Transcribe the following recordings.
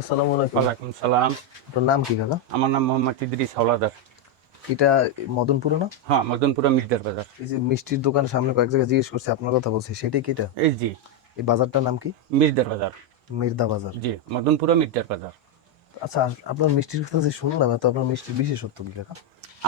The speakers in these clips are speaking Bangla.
আসসালামু আলাইকুম। ওয়ালাইকুম সালাম। আপনার নাম কি কাকা? আমার নাম মোহাম্মদ ইদ্রিস হাওলাদার। এটা মদনপুরে না? হ্যাঁ, মদনপুরা মির্জার বাজার। এই যে মিষ্টির দোকানের সামনে কয়েক জায়গায় জিজ্ঞেস করছি, আপনার কথা বলছি, সেটাই কি এটা? এই জি, এই বাজারটার নাম কি? মির্জার বাজার। মির্দা বাজার। জি, মদনপুরা মির্জার বাজার। আচ্ছা, আপনার মিষ্টির কথা যে শুনলাম, তো আপনার মিষ্টির বিশেষত্ব কি কাকা?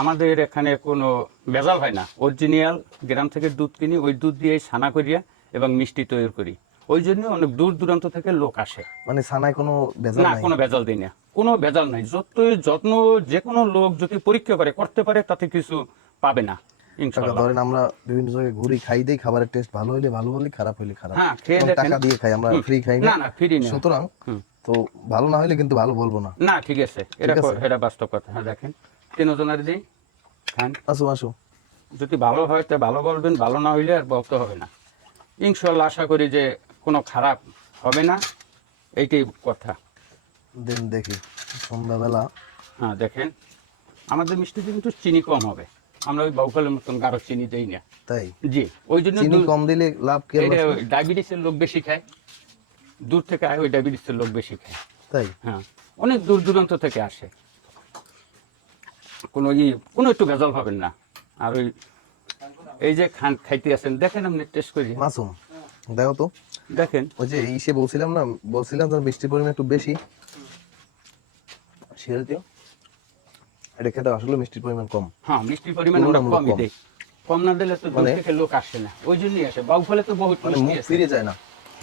আমাদের এখানে কোনো ভেজাল হয় না। অরিজিনাল গ্রাম থেকে দুধ কিনি, ওই দুধ দিয়ে ছানা করিয়া এবং মিষ্টি তৈরি করি। ওই জন্য অনেক দূর দূরান্ত থেকে লোক আসে। মানে ছানায় কোনো ভেজাল না, নাই? কোনো ভেজাল দিই না, কোনো ভেজাল নাই। যতই যত্ন যে কোনো লোক যদি পরীক্ষা করতে পারে, তাতে কিছু পাবে না কাকা ইনশাআল্লাহ। ধরেন আমরা বিভিন্ন জায়গায় ঘুরি, খাই দেই, খাবারের টেস্ট ভালো হলে ভালো, বলি খারাপ হলে খারাপ। হ্যাঁ, খেয়ে এবং দেখেন। টাকা দিয়ে খাই আমরা, ফ্রি খাই না না। না, ফ্রি না। সুতরাং তো ভালো না হলে কিন্তু ভালো বলবো না। না, ঠিক আছে, এটা ঠিক আছে। এটা বাস্তব কথা। হ্যাঁ, দেখেন, তিনজনের দিই খান। আসো আসো। যদি ভালো হয় তো ভালো বলবেন, ভালো না হইলে আর বলতে হবে না। ইনশাল্লাহ আশা করি যে কোনো খারাপ হবে না, এইটাই কথা। দিন দেখি সন্ধ্যাবেলা। হ্যাঁ, দেখেন, আমাদের মিষ্টিতে কিন্তু চিনি কম হবে। আমরা ওই বাউফলের মতন গাঢ় চিনি দেই না। তাই জি, ওই জন্য চিনি কম দিলে লাভ কি? এটা ডায়াবেটিসের লোক বেশি খায়, দূর থেকে আয়, ওই ডায়াবেটিসের লোক বেশি খায়। তাই হ্যাঁ, অনেক দূর দূরান্ত থেকে আসে। কোনো একটু ভেজাল পাবেন না। আর ওই এই যে খাইতে আছেন, দেখেন আপনি টেস্ট করি, মাসুম দেখো তো। দেখেন। ওই যে ইসে বলছিলাম তার মিষ্টির পরিমাণ একটু বেশি। শিয়াল দিও, এটা খেতে আসলে মিষ্টির পরিমাণ কম। হ্যাঁ, মিষ্টির পরিমাণ আমরা তুলনামূলক কমই কম। দেই। কম না দিলে তো দূর মানে- থেকে লোক আসে না, ওই জন্যই আসে। বাউফলে তো বহুত মানে মিষ্টি মুখ আছে, ফিরে যায় না।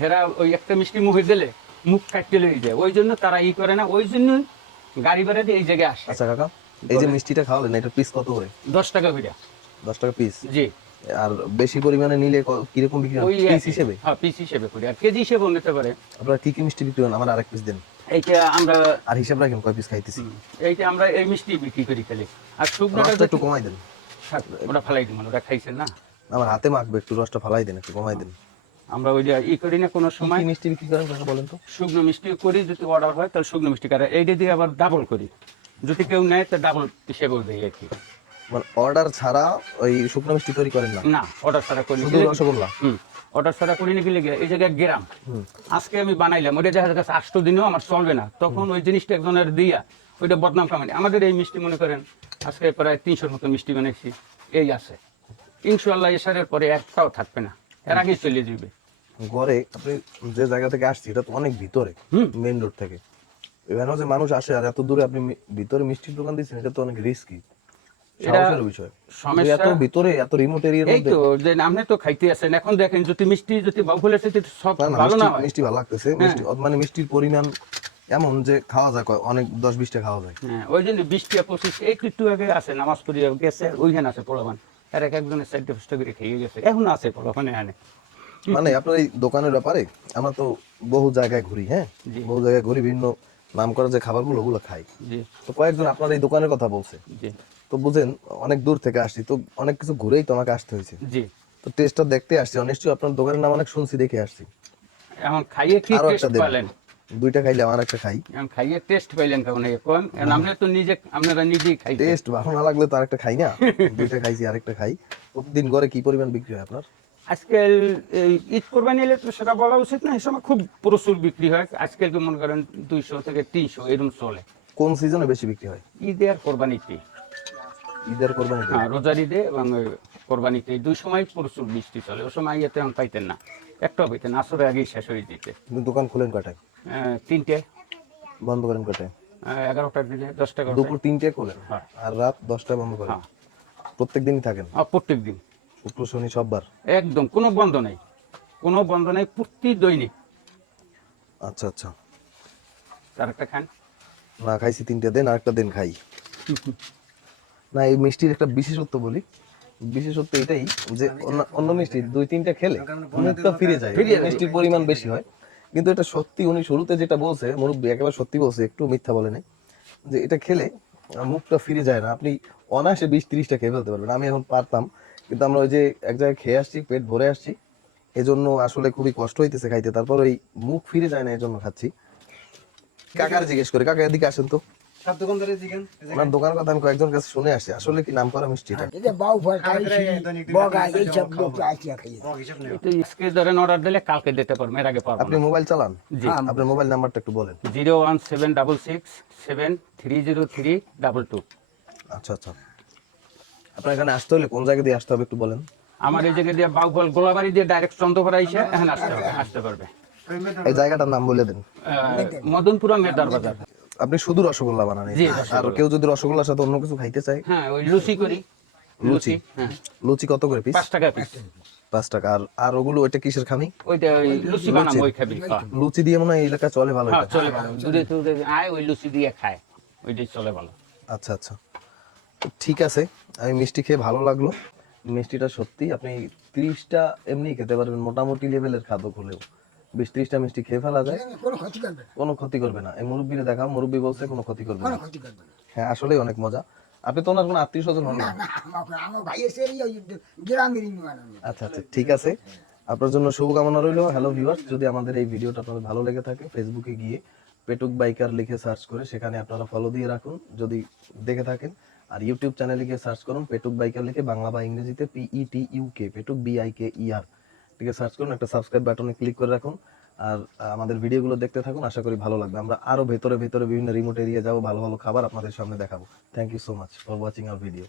হেরা ওই একটা মিষ্টি মুখে দিলে মুখ কাটতে লেগে যায়, ওই জন্য তারা করে না, ওই জন্য গাড়ি ভাড়া দিয়ে এই জায়গায় আসে। আচ্ছা কাকা, এই যে মিষ্টিটা খাওয়ালেন, এটা পিস কত করে? 10 টাকা করে। 10 টাকা পিস। জি, আর বেশি পরিমাণে নিলে কিরকম বিক্রি হয়? ওই পিস হিসেবে? হ্যাঁ, পিস হিসেবে করি, আর কেজি হিসেবে নিতে পারে। আপনারা কি কি মিষ্টি বিক্রি করেন? আমার আরেক পিস দেন। এইটা আমরা আর হিসাব রাখেন কয় পিস খাইতেছি। এইটা আমরা এই মিষ্টি বিক্রি করি খালি। আর শুকনোটা রসটা একটু কমাই দেন। ওটা ফালাই দিন, ওটা খাইছেন না। আমার হাতে মাখবে, একটু রসটা ফালাই দেন, একটু কমাই দেন। আমরা ওই যে করি না কোনো সময়, কি মিষ্টি বিক্রি করেন কাকা বলেন তো? শুকনো মিষ্টি করি, যদি অর্ডার হয় তাহলে শুকনো মিষ্টি করে এইটা দিয়ে আবার ডাবল করি, যদি কেউ নেয় তো ডাবল হিসেবেও দেয় আর কি। মানে অর্ডার ছাড়া ওই শুকনো মিষ্টি তৈরি করেন না? না, অর্ডার ছাড়া করি। শুধু রসগোল্লা? অর্ডার ছাড়া করি না, গেলে এই জায়গায় গ্রাম আজকে আমি বানাইলাম, ওইটা দেখা যাচ্ছে 8 দিনেও আমার চলবে না, তখন ওই জিনিসটা একজনের দিয়া ওইটা বদনাম কামানি। আমাদের এই মিষ্টি মনে করেন আজকে প্রায় 300-র মতো মিষ্টি বানাইছি, এই আছে। ইনশাল্লাহ এসারের পরে একটাও থাকবে না, এর আগেই চলে যাবে। গড়ে আপনি যে জায়গা থেকে আসছি, এটা তো অনেক ভিতরে, মেইন রোড থেকে। এখানে যে মানুষ আসে, আর এত দূরে আপনি ভিতরে মিষ্টির দোকান দিচ্ছেন, এটা তো অনেক রিস্কি, সাহসের বিষয়। সমস্যা এত ভিতরে, এত রিমোট এরিয়ার এই মধ্যে। তো যে আপনি তো খাইতে আছেন, এখন দেখেন যদি মিষ্টি যদি বাউফলের সাথে সব ভালো না হয়। মিষ্টি ভালো লাগতেছে, মিষ্টি মানে মিষ্টির পরিমাণ এমন যে খাওয়া যায়, অনেক 10-20টা খাওয়া যায়। হ্যাঁ, ওই জন্য 20-25 একটু আগে আছে, নামাজ পড়িয়া গেছে, ওইখানে আছে পোলাপান, আর একজনের 4-5টা করে খেয়ে গেছে, এখন আছে পোলাপান এখানে। মানে আপনার এই দোকানের ব্যাপারে আমরা তো বহু জায়গায় ঘুরি, হ্যাঁ, জি। বহু জায়গায় ঘুরি, বিভিন্ন নাম করা যে খাবারগুলো, ওগুলো খাই। জি তো কয়েকজন আপনার এই দোকানের কথা বলছে, জি তো বুঝেন অনেক দূর থেকে আসছি, তো অনেক কিছু ঘুরেই তো আমাকে আসতে হয়েছে। জি। তো টেস্টটা দেখতে আসছি, নিশ্চয়ই আপনার দোকানের নাম অনেক শুনছি, দেখে আসছি। এখন খাইয়ে কি আরো টেস্ট একটা দেন, পেলেন? 2টা খাইলে আমার একটা খাই। এখন খাইয়ে টেস্ট পাইলেন কেমন? এখন আপনি তো আপনারা নিজেই খাইতে। টেস্ট ভালো না লাগলে তো আরেকটা খাই না। 2টা খাইছি, আরেকটা খাই। প্রতিদিন ঘরে কি পরিমাণ বিক্রি হয় আপনার? আজকাল এই ঈদ কোরবানি এলে তো সেটা বলা উচিত না, এই সময় খুব প্রচুর বিক্রি হয়। আজকাল তো মনে করেন 200 থেকে 300 এরকম চলে। কোন সিজনে বেশি বিক্রি হয়? ঈদে আর কোরবানিতে। ঈদের কোরবানিতে? হ্যাঁ, রোজার ঈদে এবং কোরবানিতে, এই 2 সময় প্রচুর বৃষ্টি চলে। ও সময় ইয়েতে আমি পাইতেন না, একটাও পাইতেন না, আসলে আগেই শেষ হয়ে যেতে। কিন্তু দোকান খোলেন কটায়, 3টে, বন্ধ করেন কটায়? 11টার দিকে, 10টা করে। দুপুর 3টে খোলেন, হ্যাঁ। আর রাত 10টায় বন্ধ করেন? হ্যাঁ। প্রত্যেক দিনই থাকেন? প্রত্যেক দিন, শুক্র শনি সববার? একদম কোনো বন্ধ নাই, কোনো বন্ধ নাই, প্রতি দৈনিক। আচ্ছা আচ্ছা। তার একটা খান। না, খাইছি 3টে, দেন আরেকটা দিন খাই। না, এই মিষ্টির একটা বিশেষত্ব বলি। বিশেষত্ব এটাই যে অন্য মিষ্টি 2-3টা খেলে মুখটা ফিরে যায়, মিষ্টির পরিমাণ বেশি হয়। কিন্তু এটা সত্যি, উনি শুরুতে যেটা বলছে, মুরব্বী একেবারে সত্যি বলছে, একটু মিথ্যা বলে নাই, যে এটা খেলে মুখটা ফিরে যায় না। আপনি অনায়াসে 20-30টা খেয়ে ফেলতে পারবেন। আমি এখন পারতাম, কিন্তু আমরা ওই যে এক জায়গায় খেয়ে আসছি, পেট ভরে আসছি, এজন্য আসলে খুবই কষ্ট হইতেছে খাইতে। তারপর ওই মুখ ফিরে যায় না, এজন্য খাচ্ছি। কাকার জিজ্ঞেস করে, কাকা এদিকে আসেন তো। ওনার দোকানের কথা আমি কয়েকজন কাছে শুনে আসছি, আসলে কি নাম করা মিষ্টি এটা? এটা বাউ ফল খাইছি বগা এইসব লোক আসিয়া খাইছে এটা আজকে ধরেন অর্ডার দিলে কালকে দিতে পারবো, এর আগে পারবো আপনি না। মোবাইল চালান? জি। আপনার মোবাইল নাম্বারটা একটু বলেন। 01766730322। আচ্ছা আচ্ছা, আপনার এখানে আসতে হলে কোন জায়গা দিয়ে আসতে হবে একটু বলেন। আমার এই জায়গা দিয়ে বাউফল গোলাবাড়ি দিয়ে ডাইরেক্ট চন্দ্রপাড়া এসে এখানে আসতে পারবে। এই জায়গাটার নাম বলে দেন। মদনপুরা মেদার বাজার। আপনি শুধু রসগোল্লা বানান? জি, আর কেউ যদি রসগোল্লার সাথে অন্য কিছু খাইতে চায়? হ্যাঁ, ওই লুচি করি। লুচি? হ্যাঁ, লুচি কত করে পিস? 5 টাকা পিস। 5 টাকা। আর আর ওগুলো ওইটা কিসের খামি? ওইটা ওই লুচি বানাবো, ওই খাবি। লুচি দিয়ে মনে হয় এই এলাকা চলে ভালো হ্যাঁ, এটা। চলে ভালো। দূরে দূরে আয় ওই লুচি দিয়ে খায়, ওইটাই চলে ভালো। আচ্ছা আচ্ছা, তো ঠিক আছে, আমি মিষ্টি খেয়ে ভালো লাগলো। মিষ্টিটা সত্যি আপনি 30টা এমনি খেতে পারবেন, মোটামুটি লেভেলের খাদ্য হলেও 20-30টা মিষ্টি খেয়ে ফেলা যায়, কোনো ক্ষতি করবে না, কোনো ক্ষতি করবে না। এই মুরব্বিরে দেখাও, মুরব্বি বলছে কোনো ক্ষতি করবে কোনো না। ক্ষতি করবে না। হ্যাঁ, আসলেই অনেক মজা। আপনি তো ওনার কোনো আত্মীয় স্বজন হন না? না আমার ভাই এসে এই গ্রামেরই মানুষ। আচ্ছা আচ্ছা, ঠিক আছে, আপনার জন্য শুভকামনা রইলো। হ্যালো ভিউয়ার্স, যদি আমাদের এই ভিডিওটা আপনাদের ভালো লেগে থাকে, ফেসবুকে গিয়ে পেটুক বাইকার লিখে সার্চ করে সেখানে আপনারা ফলো দিয়ে রাখুন যদি দেখে থাকেন। আর ইউটিউব চ্যানেলে গিয়ে সার্চ করুন পেটুক বাইকার লিখে, বাংলা বা ইংরেজিতে PETUK, পেটুক BIKER লিখে সার্চ করুন, একটা সাবস্ক্রাইব বাটনে ক্লিক করে রাখুন। আর আমাদের ভিডিওগুলো দেখতে থাকুন, আশা করি ভালো লাগবে। আমরা আরো ভেতরে ভেতরে বিভিন্ন রিমোট এরিয়া যাবো, ভালো ভালো খাবার আপনাদের সামনে দেখাবো। Thank you so much for watching our video.